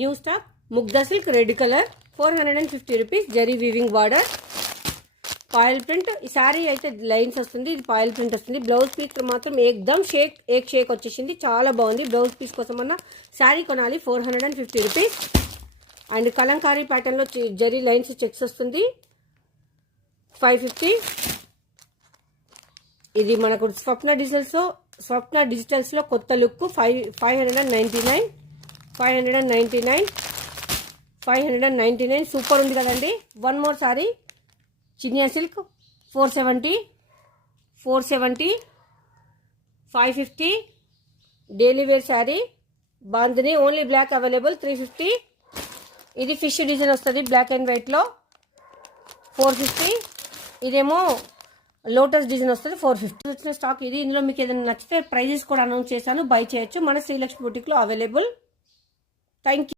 New stock Mugdha silk red colour 450 rupees zari weaving border foil print. ఈ సారీ అయితే lines వస్తుంది, ఇది పాయిల్ ప్రింట్ వస్తుంది. బ్లౌజ్ పీస్ మాత్రం ఏకదమ్ షేక్ వచ్చేసింది, చాలా బాగుంది. బ్లౌజ్ పీస్ కోసం అన్న శారీ కొనాలి. 450 రూపీస్. అండ్ కలంకారీ ప్యాటర్న్లో జరీ లైన్స్ చెక్స్ వస్తుంది 550. ఇది మనకు స్వప్న డిజిటల్స్లో కొత్త లుక్ 599 సూపర్ ఉంది కదండి. One more sari Chiniya silk 470 550. Daily wear sari bandhani only black available 350. ఇది ఫిష్ డిజైన్ వస్తుంది బ్లాక్ అండ్ వైట్లో 450. ఇదేమో లోటస్ డిజైన్ వస్తుంది 450. వచ్చిన స్టాక్ ఇది. ఇందులో మీకు ఏదైనా నచ్చితే ప్రైజెస్ కూడా అనౌన్స్ చేశాను, బై చేయొచ్చు. మన శ్రీలక్ష్మి బుటిక్లో అవైలబుల్. Thank you.